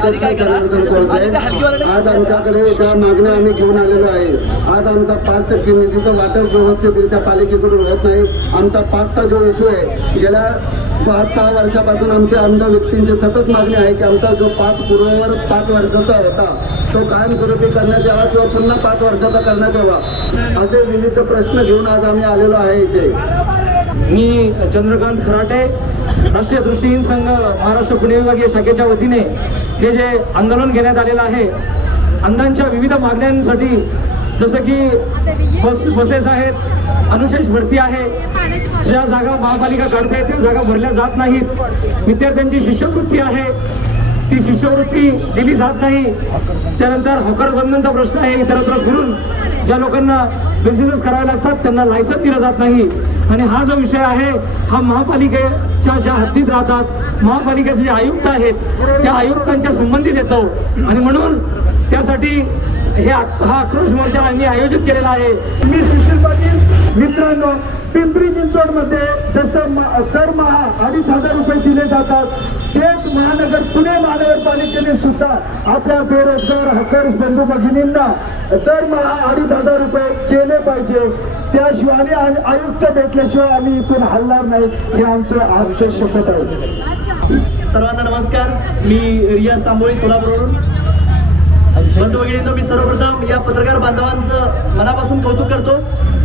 अध्यक्ष जनार्दन कोळसे आज आमच्याकडे एका मागण्या आम्ही घेऊन आलेलो आहे आज आमचा पाच टक्के निधीचं वाटप व्यवस्थितरित्या पालिकेकडून होत नाही. आमचा पाचचा जो इश्यू आहे गेल्या पाच सहा वर्षापासून आमच्या आमदार व्यक्तींची सतत मागणी आहे की आमचा जो पाच पूर्ववर पाच वर्षाचा होता तो कायमस्वरूपी करण्यात यावा किंवा पुन्हा पाच वर्षाचा करण्यात यावा असे विविध प्रश्न घेऊन आज आम्ही आलेलो आहे इथे. मी चंद्रकांत खराटे राष्ट्रीय दृष्टीहीन संघ महाराष्ट्र पुणे विभागीय शाखेच्या वतीने हे जे आंदोलन घेण्यात आलेलं आहे अंधांच्या विविध मागण्यांसाठी जसं की बस बसेस आहेत अनुशेष भरती आहे ज्या जागा महापालिका काढते त्या जागा भरल्या जात नाहीत. विद्यार्थ्यांची शिष्यवृत्ती आहे. ती शिष्यवृत्ती दिली जात नाही. त्यानंतर हॉकर बंधनचा प्रश्न आहे इतरत्र फिरून ज्या लोकांना बिझनेसेस करावे लागतात त्यांना लायसन दिलं जात नाही. आणि हा जो विषय आहे हा महापालिके च्या ज्या हद्दीत राहतात महापालिकेचे जे आयुक्त आहेत त्या आयुक्तांच्या संबंधित येतो. आणि म्हणून त्यासाठी हे हा आक्रोश मोर्चा आम्ही आयोजित केलेला आहे. मी सुशील पाटील मित्रांनो पिंपरी चिंचवडमध्ये जसं दरमहा अडीच हजार रुपये दिले जातात तेच महानगर पुणे महानगरपालिकेने सुद्धा आपल्या बेरोजगार हकर्स बंधू भगिनींना दरमहा अडीच हजार रुपये केले पाहिजे. त्याशिवाय आणि आयुक्त भेटल्याशिवाय आम्ही इथून हलणार नाही हे आमचं आमचं शपथ आहे. सर्वांना नमस्कार. मी रियाज तांबोळी सोलापूरवरून. बंधू भगिनींनो मी सर्वप्रथम या पत्रकार बांधवांचं मनापासून कौतुक करतो.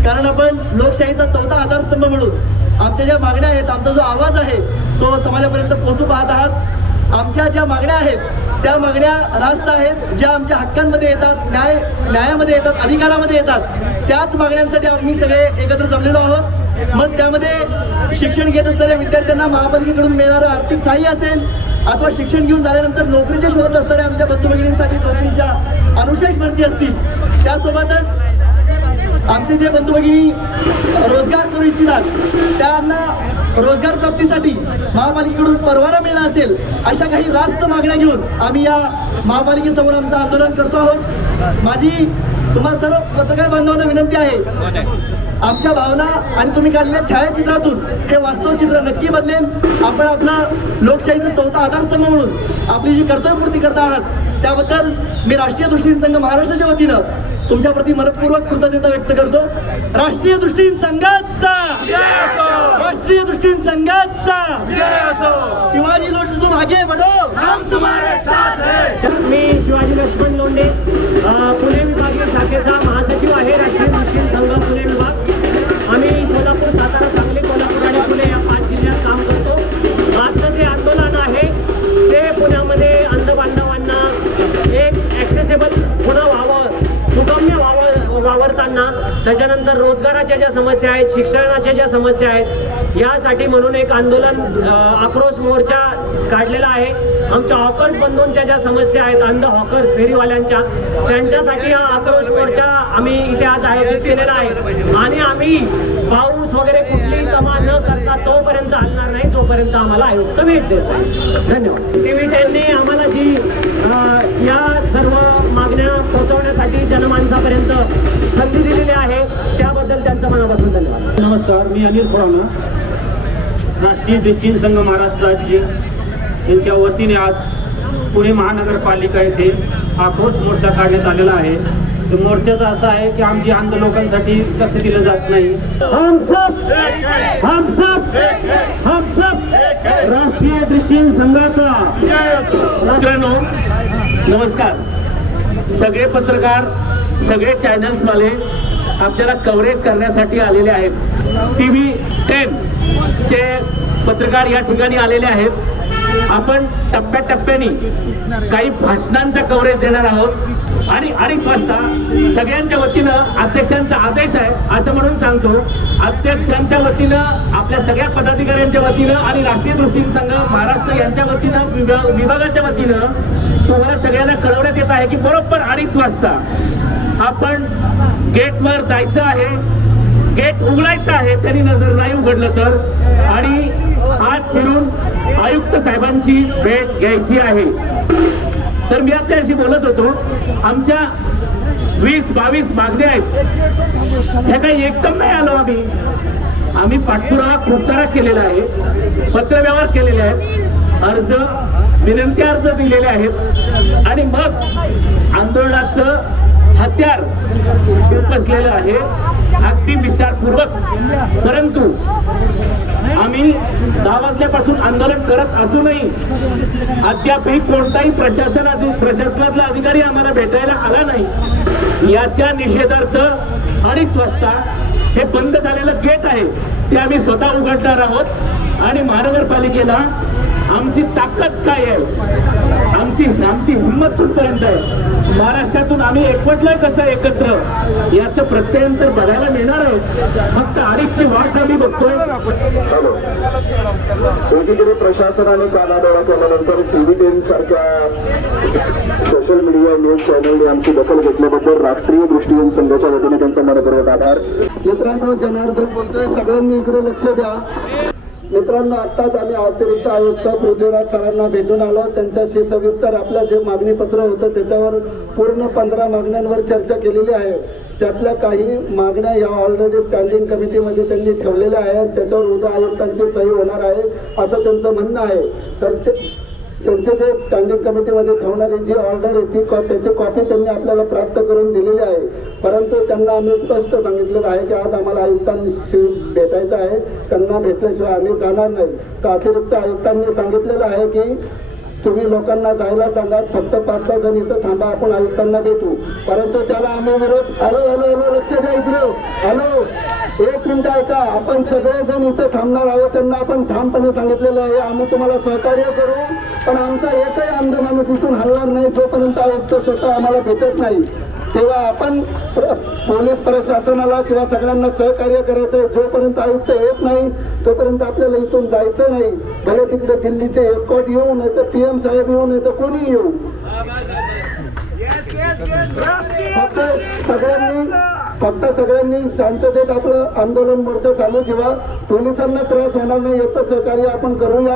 कारण आपण लोकशाहीचा चौथा आधारस्तंभ म्हणून आमच्या ज्या मागण्या आहेत आमचा जो आवाज आहे तो समाजापर्यंत पोहोचू पाहत आहात. आमच्या ज्या मागण्या आहेत त्या मागण्या रास्त आहेत. ज्या आमच्या हक्कांमध्ये येतात न्याय न्यायामध्ये येतात अधिकारामध्ये येतात त्याच मागण्यांसाठी आम्ही सगळे एकत्र जमलेलो आहोत. मग त्यामध्ये शिक्षण घेत असणाऱ्या विद्यार्थ्यांना महापालिकेकडून मिळणारं आर्थिक सहाय्य असेल अथवा शिक्षण घेऊन झाल्यानंतर नोकरीच्या शोधात असणाऱ्या आमच्या बंधू भगिनींसाठी नोकरीच्या अनुशेष भरती असतील त्यासोबतच आमचे जे बंधू भगिनी रोजगार करू इच्छितात त्यांना रोजगार प्राप्तीसाठी महापालिकेकडून परवाना मिळणं असेल अशा काही रास्त मागण्या घेऊन आम्ही या महापालिकेसमोर आमचं आंदोलन करतो आहोत. माझी तुम्हाला सर्व पत्रकार बांधवांना विनंती आहे आमच्या भावना आणि तुम्ही काढलेल्या छायाचित्रातून हे वास्तव चित्र नक्की बदलेल. आपण आपला लोकशाहीचा चौथा आधारस्तंभ म्हणून आपली जी कर्तव्यपूर्ती करता आहात त्याबद्दल मी राष्ट्रीय दृष्टीहीन संघ महाराष्ट्राच्या वतीनं तुमच्याप्रती मनपूर्वक कृतज्ञता व्यक्त करतो. राष्ट्रीय दृष्टीहीन संघाचा! राष्ट्रीय दृष्टीहीन संघाचा! शिवाजी लोट तुम आगे बढो! मी शिवाजी लक्ष्मण लोंढे अ, पुणे विभागीय शाखेचा महासचिव आहे राष्ट्रीय दृष्टीन संघ पुणे विभाग. आम्ही सोलापूर सातारा त्याच्यानंतर रोजगाराच्या ज्या समस्या आहेत शिक्षणाच्या ज्या समस्या आहेत यासाठी म्हणून एक आंदोलन आक्रोश मोर्चा काढलेला आहे. आमच्या हॉकर्स बंधूंच्या ज्या समस्या आहेत अंध हॉकर्स फेरीवाल्यांच्या त्यांच्यासाठी हा आक्रोश मोर्चा आम्ही इथे आज आयोजित केलेला आहे. आणि आम्ही पाऊस वगैरे कुठलीही तमा न करता तोपर्यंत हलणार नाही जोपर्यंत आम्हाला आयुक्त भेट देत नाही. धन्यवाद. टीव्ही टेनने आम्हाला जी या सर्व मागण्या पोहोचवण्यासाठी जनमानसापर्यंत संधी नमस्कार मी अनिल खुराना राष्ट्रीय दृष्टीन संघ महाराष्ट्र राज्य यांच्या वतीने आज पुणे महानगरपालिका येथे आक्रोश मोर्चा काढण्यात आलेला आहे. तर मोर्चाचा असा आहे की आमची अंध लोकांसाठी लक्ष दिलं जात नाही. हम सब हम सब हम सब राष्ट्रीय दृष्टीन संघाचा मित्रांनो नमस्कार. सगळे पत्रकार सगळे चॅनल्सवाले आपल्याला कव्हरेज करण्यासाठी आलेले आहेत. टी व्ही टेन चे पत्रकार या ठिकाणी आलेले आहेत. आपण टप्प्याटप्प्याने काही भाषणांचा कव्हरेज देणार आहोत. आणि अडीच वाजता सगळ्यांच्या वतीनं अध्यक्षांचा आदेश आहे असं म्हणून सांगतो. अध्यक्षांच्या वतीनं आपल्या सगळ्या पदाधिकाऱ्यांच्या वतीनं आणि राष्ट्रीय दृष्टीने संघ महाराष्ट्र यांच्या वतीनं विभाग विभागाच्या वतीनं तुम्हाला सगळ्यांना कळवण्यात येत आहे की बरोबर अडीच वाजता आपण गेटवर जायचं आहे. गेट उघडायचं आहे त्यांनी नजर नाही उघडलं तर. आणि हात चिरून आयुक्त साहेबांची भेट घ्यायची आहे. तर मी आपल्याशी बोलत होतो आमच्या वीस बावीस मागण्या आहेत. ह्या काही एकदम नाही आलो आम्ही. आम्ही पाठपुरावा खूप सारा केलेला आहे पत्रव्यवहार केलेले आहेत अर्ज विनंती अर्ज दिलेले आहेत. आणि मग आंदोलनाचं हत्यार उपसलेलं आहे. अगदी विचारपूर्वक. परंतु आम्ही दहा वाजल्यापासून आंदोलन करत असूनही अद्यापही कोणताही प्रशासन प्रशासनातला अधिकारी आम्हाला भेटायला आला नाही. याच्या निषेधार्थ अडीच वाजता हे बंद झालेलं गेट आहे. ते आम्ही स्वतः उघडणार आहोत आणि महानगरपालिकेला आमची ताकद काय आहे? आमची आमची हिंमत कुठपर्यंत आहे महाराष्ट्रातून आम्ही एकवटलोय कसं एकत्र? याचं प्रत्यंतर बघायला मिळणार आहे. फक्त अडीचशे वाट आम्ही बघतोय. एकीकडे प्रशासनाने कानाडोळा केल्यानंतर टीव्ही टेन सारख्या सोशल मीडिया न्यूज चॅनलने आमची दखल घेतल्याबद्दल राष्ट्रीय दृष्टिकोन संघाच्या वतीने त्यांचा मनपूर्वक आभार. मित्रांनो जनार्दन बोलतोय. सगळ्यांनी इकडे लक्ष द्या. मित्रांनो आत्ताच आम्ही अतिरिक्त आयुक्त पृथ्वीराज सरांना भेटून आलो. त्यांच्याशी सविस्तर आपलं जे मागणी पत्र होतं त्याच्यावर पूर्ण पंधरा मागण्यांवर चर्चा केलेली आहे. त्यातल्या काही मागण्या या ऑलरेडी स्टँडिंग कमिटीमध्ये त्यांनी ठेवलेल्या आहेत. त्याच्यावर उद्या आयुक्तांची सही होणार आहे असं त्यांचं म्हणणं आहे. तर ते त्यांचे जे स्टँडिंग कमिटीमध्ये ठेवणारी जी ऑर्डर आहे ती कॉ त्याची कॉपी त्यांनी आपल्याला प्राप्त करून दिलेली आहे. परंतु त्यांना आम्ही स्पष्ट सांगितलेलं आहे की आज आम्हाला आयुक्तांशी भेटायचं आहे. त्यांना भेटल्याशिवाय आम्ही जाणार नाही. तर अतिरिक्त आयुक्तांनी सांगितलेलं आहे की तुम्ही लोकांना जायला सांगा फक्त पाच सहा जण इथं थांबा आपण आयुक्तांना भेटू. परंतु त्याला आम्ही विरोध हॅलो हॅलो हॅलो लक्ष द्या इकडे. हॅलो एक मिनिट ऐका आपण सगळेजण इथं थांबणार आहोत त्यांना आपण ठामपणे सांगितलेलं आहे आम्ही तुम्हाला सहकार्य करू पण आमचा एकही आमदार माणूस इथून हलणार नाही जोपर्यंत आयुक्त स्वतः आम्हाला भेटत नाही. तेव्हा आपण पोलीस प्रशासनाला किंवा सगळ्यांना सहकार्य करायचं आहे जोपर्यंत आयुक्त येत नाही तोपर्यंत आपल्याला इथून जायचं नाही. भले तिकडे दिल्लीचे एस्कॉट येऊ नाही तर पी एम साहेब येऊ नाही तर कोणी येऊ. फक्त सगळ्यांनी फक्त सगळ्यांनी शांततेत आपलं आंदोलन मोर्चा चालू ठेवा. पोलिसांना त्रास होणार नाही याचं सहकार्य आपण करूया.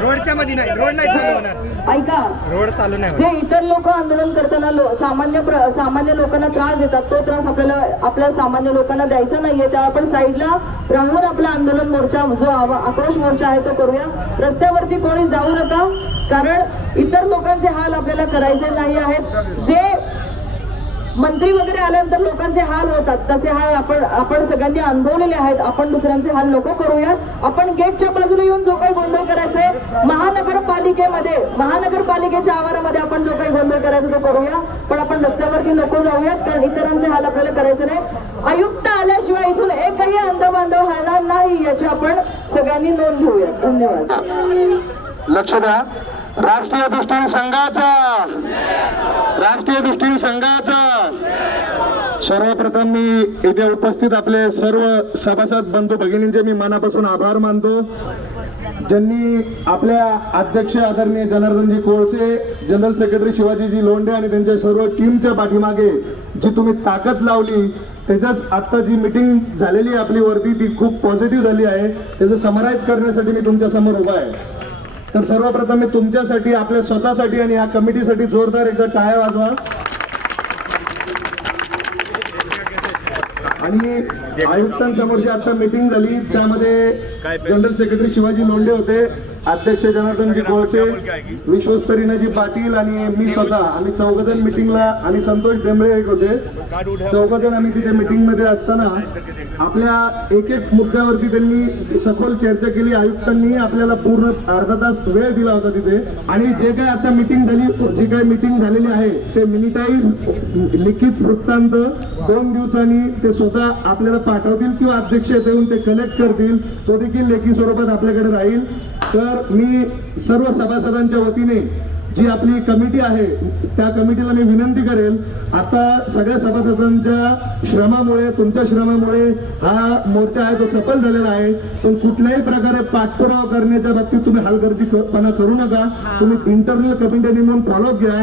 रोडच्या मध्ये नाही रोड नाही चालू होणार. ऐका. रोड चालू नाही जे इतर लोक आंदोलन करताना लो, सामान्य सामान्य लोकांना त्रास देतात तो त्रास आपल्याला आपल्या सामान्य लोकांना द्यायचा नाहीये. त्यामुळे आपण साईडला राहून आपला आंदोलन मोर्चा जो आवा- आक्रोश मोर्चा आहे तो करूया. रस्त्यावरती कोणी जाऊ नका कारण इतर लोकांचे हाल आपल्याला करायचे नाही आहेत. जे मंत्री वगैरे आल्यानंतर लोकांचे हाल होतात. तसे हाल आपण आपण सगळ्यांनी अनुभवलेले आहेत. आपण दुसऱ्यांचे हाल नको करूयात. आपण गेटच्या बाजूला येऊन जो काही गोंधळ करायचा आहे महानगरपालिकेमध्ये महानगरपालिकेच्या आवारामध्ये आपण जो काही गोंधळ करायचा तो करूया. पण आपण रस्त्यावरती नको जाऊयात कारण इतरांचे हाल आपल्याला करायचे नाही. आयुक्त आल्याशिवाय इथून एकही अंधबांधव हलणार नाही याची आपण सगळ्यांनी नोंद घेऊयात. धन्यवाद. लक्ष द्या. राष्ट्रीय दृष्टीने संघाचा. राष्ट्रीय दृष्टीने संघाचा. सर्वप्रथम मी इथे उपस्थित आपले सर्व सभासद बंधू भगिनींचे मी मनापासून आभार मानतो. ज्यांनी आपल्या अध्यक्ष आदरणीय जनार्दनजी कोळसे जनरल सेक्रेटरी शिवाजीजी लोंढे आणि त्यांच्या सर्व टीमच्या पाठीमागे जी तुम्ही ताकद लावली त्याच्याच आत्ता जी मिटिंग झालेली आपली वरती ती खूप पॉझिटिव्ह झाली आहे. त्याचं समराईज करण्यासाठी मी तुमच्यासमोर उभा आहे. तर सर्वप्रथम मी तुमच्यासाठी आपल्या स्वतःसाठी आणि या कमिटीसाठी जोरदार एकदा टाळ्या वाजवा. आणि आयुक्तांसमोर जी आता मीटिंग झाली त्यामध्ये जनरल सेक्रेटरी शिवाजी लोंढे होते. अध्यक्ष जनार्दनजी कोळसे विश्वस्तरीनाजी पाटील आणि मी स्वतः. आम्ही चौघजण मिटिंगला आणि संतोष डेंबळे एक होते. चौघजण आम्ही तिथे मीटिंगमध्ये असताना आपल्या एक एक मुद्द्यावरती त्यांनी सखोल चर्चा केली. आयुक्तांनी आपल्याला पूर्ण अर्धा तास वेळ दिला होता तिथे. आणि जे काही आता मीटिंग झाली जी काही मीटिंग झालेली आहे ते मिनिटाईज लिखित वृत्तांत. दोन दिवसांनी ते स्वतः आपल्याला पाठवतील किंवा अध्यक्ष येऊन ते कलेक्ट करतील. तो देखील लेखी स्वरूपात आपल्याकडे राहील. तर मी सर्व सभासदांच्या वतीने जी आपली कमिटी आहे त्या कमिटीला मी विनंती करेल आता सगळ्या सभासदांच्या श्रमामुळे तुमच्या श्रमामुळे हा मोर्चा आहे तो सफल झालेला आहे. पण कुठल्याही प्रकारे पाठपुरावा करण्याच्या बाबतीत तुम्ही हलगर्जीपणा करू नका. तुम्ही इंटरनल कमिटी नेमून फॉलोअप घ्या.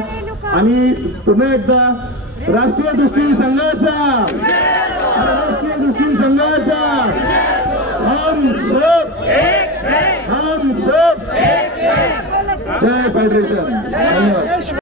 आणि पुन्हा एकदा राष्ट्रीय दृष्टीने संघाचा! राष्ट्रीय दृष्टीने संघाचा! हम सब हम सब जय फेडरेशन धन्यवाद